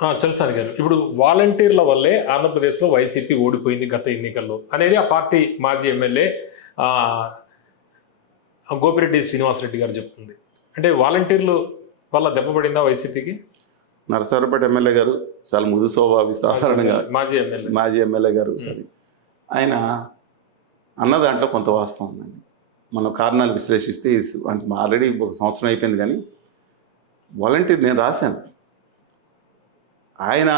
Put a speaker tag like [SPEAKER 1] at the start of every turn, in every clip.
[SPEAKER 1] చలసాని గారు ఇప్పుడు వాలంటీర్ల వల్లే ఆంధ్రప్రదేశ్లో వైసీపీ ఓడిపోయింది గత ఎన్నికల్లో అనేది ఆ పార్టీ మాజీ ఎమ్మెల్యే ఆ, గోపిరెడ్డి శ్రీనివాసరెడ్డి గారు చెప్తుంది. అంటే వాలంటీర్లు వల్ల దెబ్బపడిందా వైసీపీకి?
[SPEAKER 2] నరసరావుపేట ఎమ్మెల్యే గారు చాలా ముదు స్వభావి సాధారణంగా
[SPEAKER 1] మాజీ ఎమ్మెల్యే.
[SPEAKER 2] మాజీ ఎమ్మెల్యే. గారు సరే. ఆయన అన్న దాంట్లో కొంత వాస్తవం ఉందండి. మనం కారణాలు విశ్లేషిస్తే అంటే ఆల్రెడీ ఒక సంవత్సరం అయిపోయింది కానీ వాలంటీర్ నేను రాశాను. ఆయన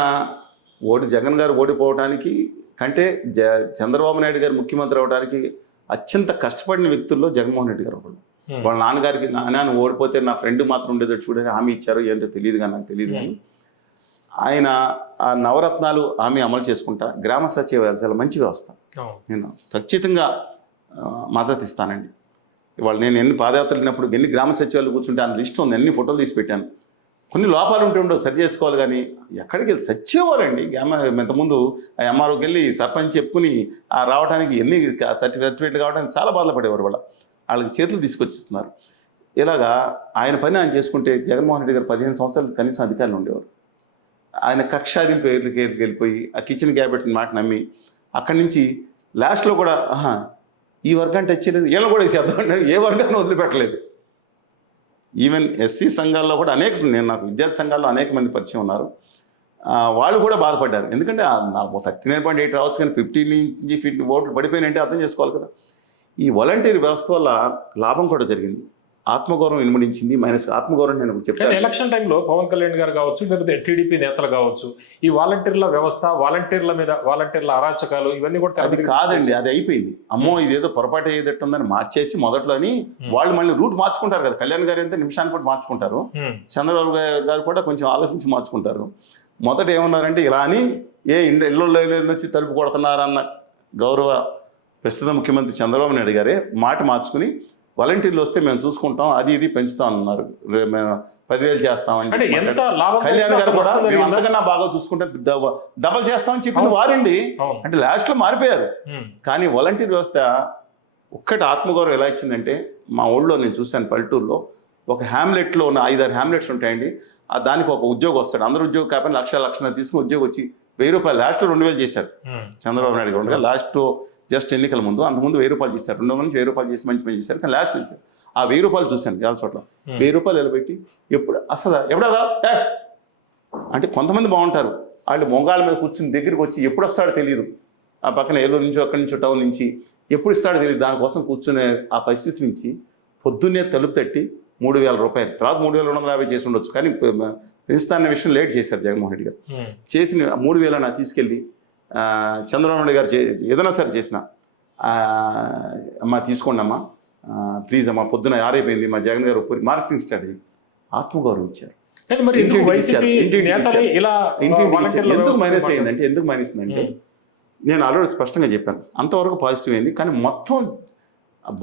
[SPEAKER 2] ఓడి జగన్ గారు ఓడిపోవడానికి కంటే జ చంద్రబాబు నాయుడు గారు ముఖ్యమంత్రి అవడానికి అత్యంత కష్టపడిన వ్యక్తుల్లో జగన్మోహన్ రెడ్డి గారు ఒకళ్ళు వాళ్ళ నాన్నగారికి నాన్న ఓడిపోతే నా ఫ్రెండ్ మాత్రం ఉండేది చూడని హామీ ఇచ్చారు. ఏంటో తెలియదు కానీ నాకు తెలియదు కానీ. ఆయన ఆ నవరత్నాలు హామీ అమలు చేసుకుంటా గ్రామ సచివాలయాలు చాలా మంచి వ్యవస్థ. నేను ఖచ్చితంగా మద్దతు ఇస్తానండి. ఇవాళ నేను ఎన్ని పాదయాత్రలు వెళ్ళినప్పుడు ఎన్ని గ్రామ సచివాలయాలు కూర్చుంటే ఆ లిస్ట్ ఉంది అన్ని ఫోటోలు తీసి పెట్టాను. కొన్ని లోపాలు ఉంటే ఉండవు సరి చేసుకోవాలి కానీ ఎక్కడికి వెళ్ళి సచ్చేవాళ్ళండి ఇంతకుముందు ఆ ఎంఆర్ఓకి వెళ్ళి సర్పంచ్ చెప్పుకుని ఆ రావడానికి ఎన్ని సర్టిఫికేట్ కావడానికి చాలా బాధలు పడేవారు వాళ్ళ. వాళ్ళకి చేతులు తీసుకొచ్చిస్తున్నారు. ఇలాగా ఆయన పని ఆయన చేసుకుంటే జగన్మోహన్ రెడ్డి గారు పదిహేను సంవత్సరాలు కనీసం అధికారులు ఉండేవారు. ఆయన కక్షాదింపు పేర్లకి వెళ్ళిపోయి ఆ కిచెన్ క్యాబినెట్ మాట నమ్మి అక్కడి నుంచి లాస్ట్లో కూడా ఆహా ఈ వర్గాన్ని టచ్ చేయలేదు వీళ్ళని కూడా వేసేద్దాం ఏ వర్గాన్ని వదిలిపెట్టలేదు. ఈవెన్ ఎస్సీ సంఘాల్లో కూడా అనేక నేను నాకు విద్యార్థి సంఘాల్లో అనేక మంది పరిచయం ఉన్నారు. వాళ్ళు కూడా బాధపడ్డారు. ఎందుకంటే థర్టీ నైన్ పాయింట్ ఎయిట్ రావచ్చు కానీ ఫిఫ్టీన్ నుంచి ఫిఫ్టీ ఓట్లు పడిపోయినంటే అర్థం చేసుకోవాలి కదా. ఈ వాలంటీర్ వ్యవస్థ వల్ల లాభం కూడా జరిగింది. ఆత్మగౌరవం ఇనుమడించింది మైనస్ ఆత్మగౌరవం నేను చెప్తాను.
[SPEAKER 1] ఎలక్షన్ టైంలో పవన్ కళ్యాణ్ గారు కావచ్చు లేకపోతే టీడీపీ నేతలు కావచ్చు ఈ వాలంటీర్ల వ్యవస్థ వాలంటీర్ల మీద వాలంటీర్ల అరాచకాలు ఇవన్నీ కూడా
[SPEAKER 2] అది కాదండి అది అయిపోయింది. అమ్మో ఇదేదో పొరపాటు అయ్యేటట్టుందని మార్చేసి మొదట్లోని వాళ్ళు మళ్ళీ రూట్ మార్చుకుంటారు కదా. కళ్యాణ్ గారు అయితే నిమిషానికి కూడా మార్చుకుంటారు.
[SPEAKER 1] ఉమ్,
[SPEAKER 2] చంద్రబాబు గారు కూడా కొంచెం ఆలోచించి మార్చుకుంటారు. మొదట ఏమన్నారంటే ఇలా అని ఏ ఇండ ఇళ్ళు వచ్చి తలుపు కొడుతున్నారన్న గౌరవ ప్రస్తుత ముఖ్యమంత్రి చంద్రబాబు నాయుడు గారే మాట మార్చుకుని వాలంటీర్లు వస్తే మేము చూసుకుంటాం అది ఇది పెంచుతాం అన్నారు. మేము పదివేలు చేస్తామని
[SPEAKER 1] అంటే
[SPEAKER 2] చెప్పి
[SPEAKER 1] ఎంత
[SPEAKER 2] మాట్లాడారు.
[SPEAKER 1] లాభం
[SPEAKER 2] కళ్యాణ్ గారు కూడా మేము? అంతకన్నా బాగా చూసుకుంటే డబ- డబల్ చేస్తామని చెప్పింది. వారండి అంటే లాస్ట్లో మారిపోయారు. కానీ వాలంటీర్ వ్యవస్థ ఒక్కటి ఆత్మగౌరవం ఎలా ఇచ్చిందంటే మా ఊళ్ళో నేను చూశాను పల్లెటూరులో ఒక హ్యామ్లెట్లో ఉన్న ఐదారు హ్యామ్లెట్స్ ఉంటాయండి. ఆ దానికి ఒక ఉద్యోగం వస్తాడు. అందరు ఉద్యోగం కాకపోతే లక్ష లక్షణ తీసుకుని ఉద్యోగం వచ్చి వెయ్యి రూపాయలు లాస్ట్లో రెండు వేలు చేశారు. చంద్రబాబు నాయుడు గారు. లాస్ట్ జస్ట్ ఎన్నికల ముందు అంతకుముందు వెయ్యి రూపాయలు చేశారు. రెండు వందల నుంచి వెయ్యి రూపాయలు చేసి మంచి పని చేశారు. కానీ లాస్ట్ చేశారు ఆ వెయ్యి రూపాయలు చూశాను చాలా చోట్ల.
[SPEAKER 1] ఉమ్.
[SPEAKER 2] వెయ్యి రూపాయలు నిలబెట్టి ఎప్పుడు అసలు ఏ! అంటే కొంతమంది బాగుంటారు. వాళ్ళు మొగాళ్ళ మీద కూర్చుని దగ్గరికి వచ్చి ఎప్పుడు వస్తాడో తెలియదు ఆ పక్కన ఏలూరు నుంచి అక్కడి నుంచి టౌన్ నుంచి ఎప్పుడు ఇస్తాడో తెలియదు దానికోసం కూర్చునే ఆ పరిస్థితి నుంచి పొద్దున్నే తలుపు తట్టి మూడు వేల రూపాయలు. తర్వాత మూడు వేల రెండు వందల యాభై చేసి ఉండొచ్చు. కానీ పెంచుతాన్న విషయం లేట్ చేశారు జగన్మోహన్ రెడ్డి గారు.
[SPEAKER 1] ఉమ్,
[SPEAKER 2] చేసిన మూడు వేల నా తీసుకెళ్ళి చంద్రబాబు నాయుడు గారు చే ఏదైనా సరే చేసిన అమ్మా తీసుకోండి అమ్మా. ప్లీజ్ అమ్మా పొద్దున ఆరైపోయింది మా జగన్ గారు మార్కెటింగ్ స్టార్ట్ అయ్యి ఆత్మగౌరవం ఇచ్చారు
[SPEAKER 1] ఎందుకు
[SPEAKER 2] మైనస్ అయిందంటే ఎందుకు మైనస్ అయిందంటే నేను ఆల్రెడీ స్పష్టంగా చెప్పాను అంతవరకు పాజిటివ్ అయింది. కానీ మొత్తం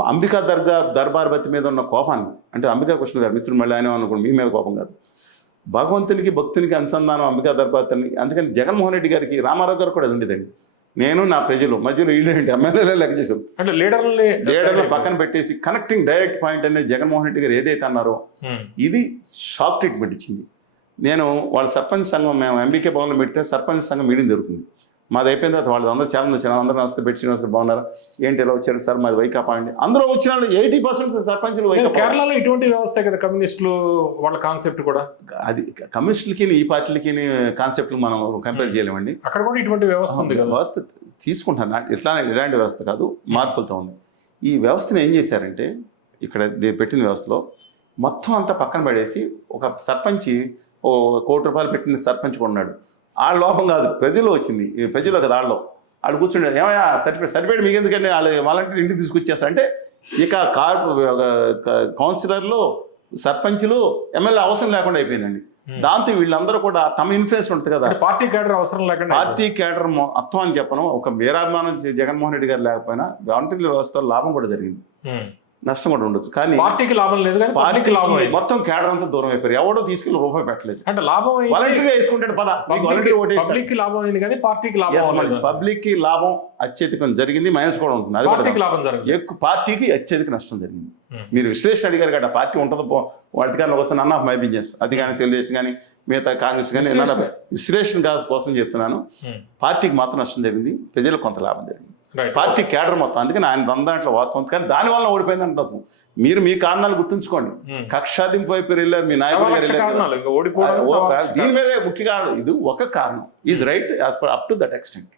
[SPEAKER 2] అంబికా దర్గా దర్బార్ బతి మీద ఉన్న కోపాన్ని అంటే అంబికా కృష్ణ గారు మిత్రుడు మళ్ళీ ఆయన అనుకోండి మీ మీద కోపం కాదు. భగవంతునికి భక్తునికి అనుసంధానం అంబికా దర్బార్ని అందుకని జగన్మోహన్ రెడ్డి గారికి రామారావు గారు కూడా ఉండేదండి నేను నా ప్రజలు మధ్యలో వీళ్ళేంటి ఎమ్మెల్యేలే లెక్క చేశారు.
[SPEAKER 1] అంటే లీడర్లని
[SPEAKER 2] లీడర్లు పక్కన పెట్టేసి కనెక్టింగ్ డైరెక్ట్ పాయింట్ అనేది జగన్మోహన్ రెడ్డి గారు ఏదైతే అన్నారో ఇది షాక్ ట్రీట్మెంట్ ఇచ్చింది. నేను వాళ్ళ సర్పంచ్ సంఘం మేము ఎంబీకే భవన్లో పెడితే సర్పంచ్ సంఘం మీటింగ్ జరుగుతుంది. మాది అయిపోయిన తర్వాత వాళ్ళు అందరూ చాలా వచ్చారు అందరూ వస్తే పెట్టి శ్రీనివాస్ గారు బాగున్నారు? ఏంటి ఎలా వచ్చారు సార్? మాది వైకాపా అండి. అందరూ వచ్చిన వాళ్ళు ఎయిటీ పర్సెంట్ సర్పంచ్లు
[SPEAKER 1] కేరళలో ఇటువంటి వ్యవస్థ కదా కమ్యూనిస్టులు వాళ్ళ కాన్సెప్ట్ కూడా.
[SPEAKER 2] అది కమ్యూనిస్టులకి ఈ పార్టీలకి కాన్సెప్ట్లు మనం కంపేర్ చేయలేమండి.
[SPEAKER 1] అక్కడ కూడా ఇటువంటి వ్యవస్థ ఉంది కదా.
[SPEAKER 2] వ్యవస్థ తీసుకుంటాను ఇట్లా ఇలాంటి వ్యవస్థ కాదు మార్పులతో ఉంది. ఈ వ్యవస్థను ఏం చేశారంటే ఇక్కడ పెట్టిన వ్యవస్థలో మొత్తం అంతా పక్కన పడేసి ఒక సర్పంచ్ ఓ కోటి రూపాయలు పెట్టిన సర్పంచ్ కూడా ఉన్నాడు ఆ లోపం కాదు. ప్రజల్లో వచ్చింది. ఈ ప్రజల్లో కదా ఆళ్ళు ఆడు కూర్చుండే ఏమయ్యా సర్టిఫికేట్ సర్టిఫికేట్ మీకు ఎందుకంటే వాళ్ళు వాలంటీర్ ఇంటికి తీసుకొచ్చేస్తారు. అంటే ఇక కార్ కౌన్సిలర్లు సర్పంచ్లు ఎమ్మెల్యే అవసరం లేకుండా అయిపోయిందండి. దాంతో వీళ్ళందరూ కూడా తమ ఇన్ఫ్లుయెన్స్ ఉంటుంది కదా.
[SPEAKER 1] పార్టీ క్యాడర్ అవసరం లేకుండా
[SPEAKER 2] పార్టీ కేడర్ అత్వం అని చెప్పను. ఒక వీరాభిమానం జగన్మోహన్ రెడ్డి గారు లేకపోయినా వాలంటీర్ల వ్యవస్థలో లాభం కూడా జరిగింది. నష్టం కూడా ఉండొచ్చు. కానీ
[SPEAKER 1] పార్టీకి లాభం లేదు కానీ లాభం
[SPEAKER 2] పార్టీకి
[SPEAKER 1] అయింది.
[SPEAKER 2] మొత్తం కేడర్ అంతా దూరం అయిపోయారు ఎవడో తీసుకెళ్ళి రూపాయి పెట్టలేదు.
[SPEAKER 1] అంటే లాభం
[SPEAKER 2] వాలంటీర్గా వేసుకుంటాడు పద.
[SPEAKER 1] పబ్లిక్కి లాభం అయింది కానీ పార్టీకి లాభం.
[SPEAKER 2] పబ్లిక్కి లాభం అత్యధికం జరిగింది మైనస్ కూడా ఉంటుంది. అది
[SPEAKER 1] పార్టీకి లాభం జరిగింది
[SPEAKER 2] ఎక్కువ పార్టీకి అత్యధిక నష్టం జరిగింది.
[SPEAKER 1] Hmm.
[SPEAKER 2] మీరు విశ్లేషణ అడిగారు కదా పార్టీ ఉంటుందో పో అధికారంలో వస్తే నన్ ఆఫ్ మై బిజినెస్ అది కానీ తెలుగుదేశం కానీ మిగతా కాంగ్రెస్ కానీ విశ్లేషణ కోసం చెప్తున్నాను.
[SPEAKER 1] Hmm.
[SPEAKER 2] పార్టీకి మాత్రం నష్టం జరిగింది ప్రజలకు కొంత లాభం జరిగింది. పార్టీ కేడర్ మొత్తం. అందుకని ఆయన దొంద వాస్తవం. కానీ దాని వల్ల ఓడిపోయిందని తప్పు. మీరు మీ కారణాలు గుర్తుంచుకోండి.
[SPEAKER 1] Hmm.
[SPEAKER 2] కక్షాదింపు వైపు వెళ్ళారు మీ నాయకులు దీని. మీదే ముఖ్య కారణం. ఇది ఒక కారణం. Is right as per up to that extent